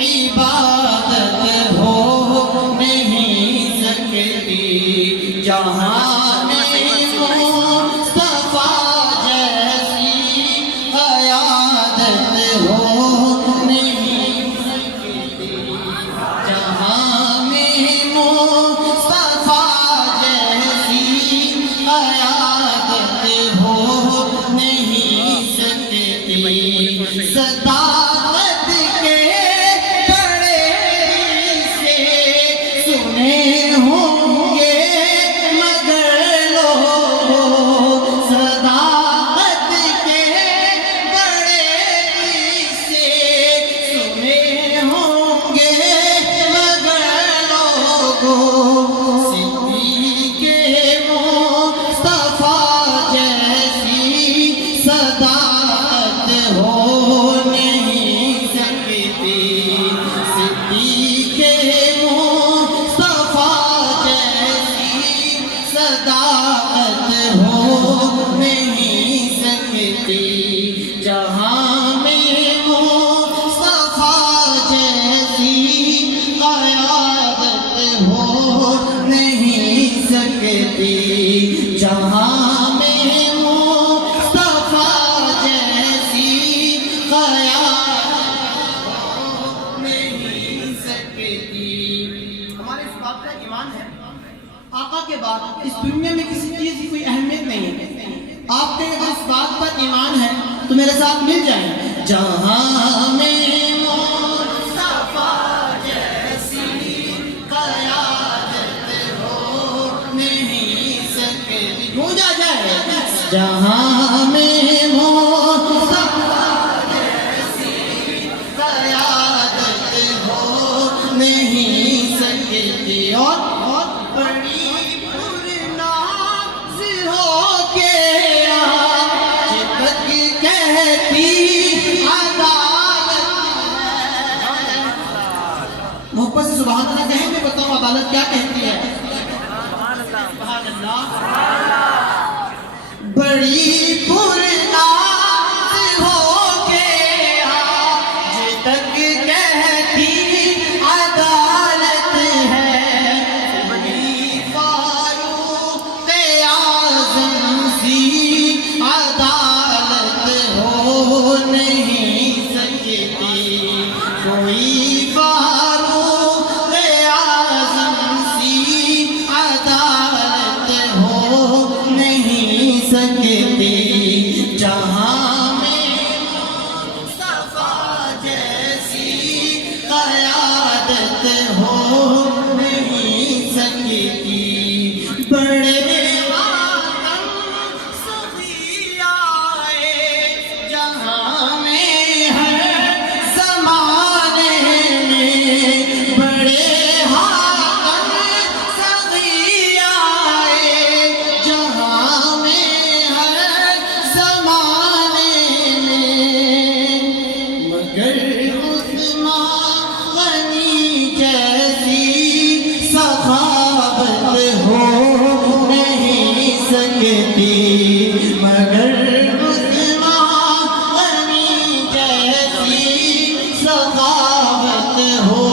عبادت ہو نہیں سکتی جہاں میں مصطفیٰ جیسی قیادت ہو نہیں سکتی جہاں میں مصطفیٰ جیسی قیادت ہو نہیں سکتی صداقت کے بڑے سے سنے ہوں گے مگر لوگ صداقت کے بڑے سے سنے ہوں گے مگر لوگ صدیق مصطفیٰ جیسی صداقت ہو نہیں سکتی صدیق مصطفیٰ جیسی صداقت ہو نہیں سکتی جہاں میں مصطفیٰ جیسی قیادت ہو نہیں سکتی جہاں میں مصطفیٰ جیسی قیادت نہیں سکتی ہمارے اس بات کا ایمان ہے آقا کے بعد اس دنیا میں کسی چیز کی کوئی اہمیت نہیں ہے آپ کے اگر اس بات پر ایمان ہے تو میرے ساتھ مل جائیں جہاں میں مصطفیٰ جیسی قیادت ہو نہیں سکتی گونجا جائے جہاں میں مصطفیٰ جیسی قیادت ہو نہیں سکتی اور بڑی پرناز ہو کے آج تک کہتی عدالت ہے محبت سے سبحان اللہ کہیں میں بتاؤں عدالت کیا کہتی ہے سبحان اللہ بڑی پرناز ہو کے آج تک کہتی عدالت ہے بڑی فاروق اعظم سی عدالت ہو نہیں سکتی کوئی فاروق اعظم سی عدالت ہو نہیں سکتی جہاں میں مصطفیٰ جیسی قیادت ہو نہیں سکتی بڑے آدم سبھی آئے جہاں میں ہر زمانے میں بڑے آدم سبھی آئے جہاں میں ہر زمانے میں مگر عثمان غنی جیسی سخاوت ہو نہیں سکتی مگر عثمان غنی جیسی سخاوت ہو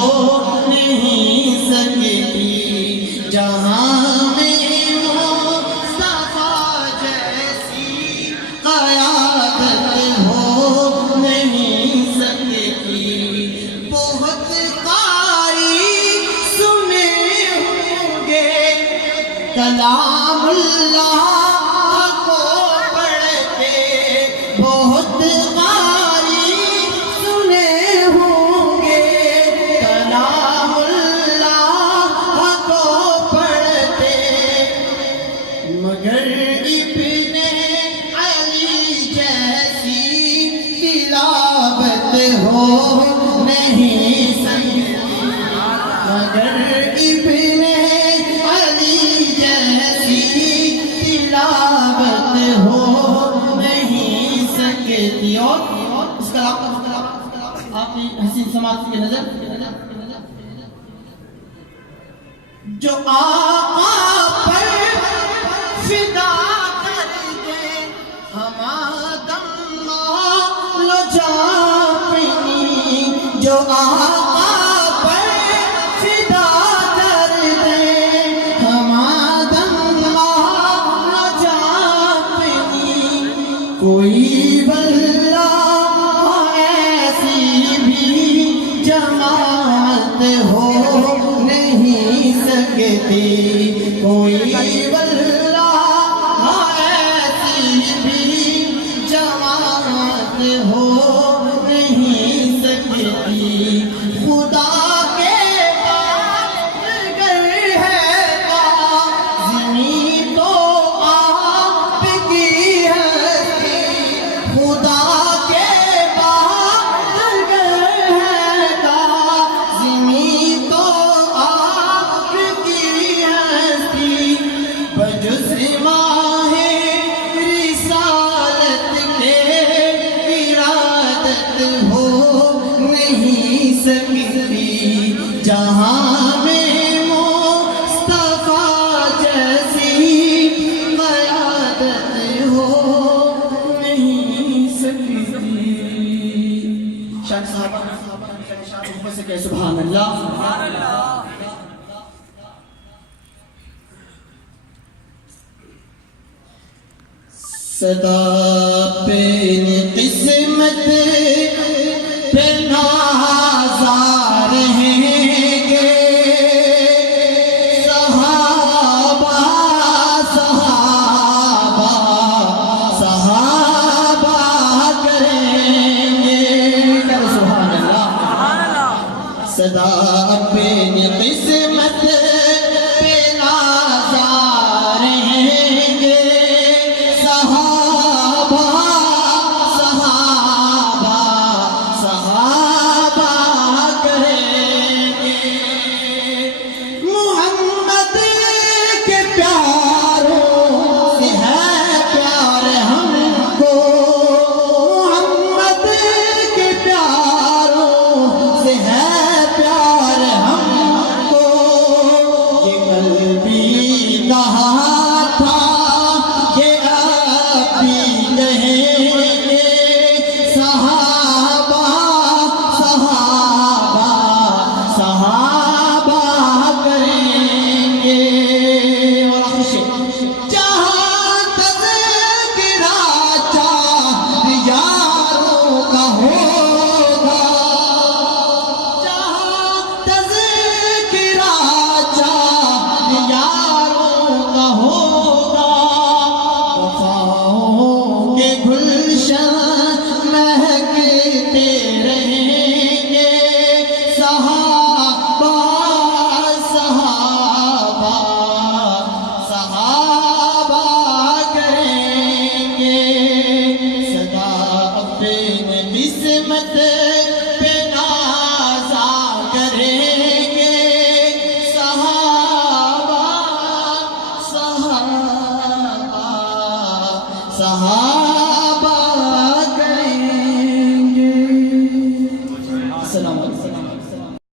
نہیں سکتی جہاں میں مصطفیٰ جیسی قیادت ہو نہیں سکتی بہت قاری سنے ہوں گے کلام اللہ کو پڑھتے بہت قاری سنے ہوں گے کلام اللہ کو پڑھتے مگر ابن علی جیسی تلاوت ہو نہیں سکتی مگر ابن علی جیسی تلاوت ہو نہیں سکتی اور اس کلام کا مطلب آپ کی حسین سماعت کی نظر جو آقا پر فدا کر دے ہمارا دم لو جا جو آقا جماعت ہو نہیں سکتی کوئی واللہ ایسی بھی جماعت ہو نہیں سکتی خدا کے پاس گر ہے زمین تو آپ کی ہستی خدا جہاں میں مصطفیٰ جیسی قیادت ہو نہیں سکتی شاید صحابہ اوپر سے کہے سبحان اللہ صدا پہ قسمت پہ نازا رہیں گے صحابہ صحابہ صحابہ کریں گے سبحان اللہ صدا پہ قسمت پہ نازا رہیں گے صحابہ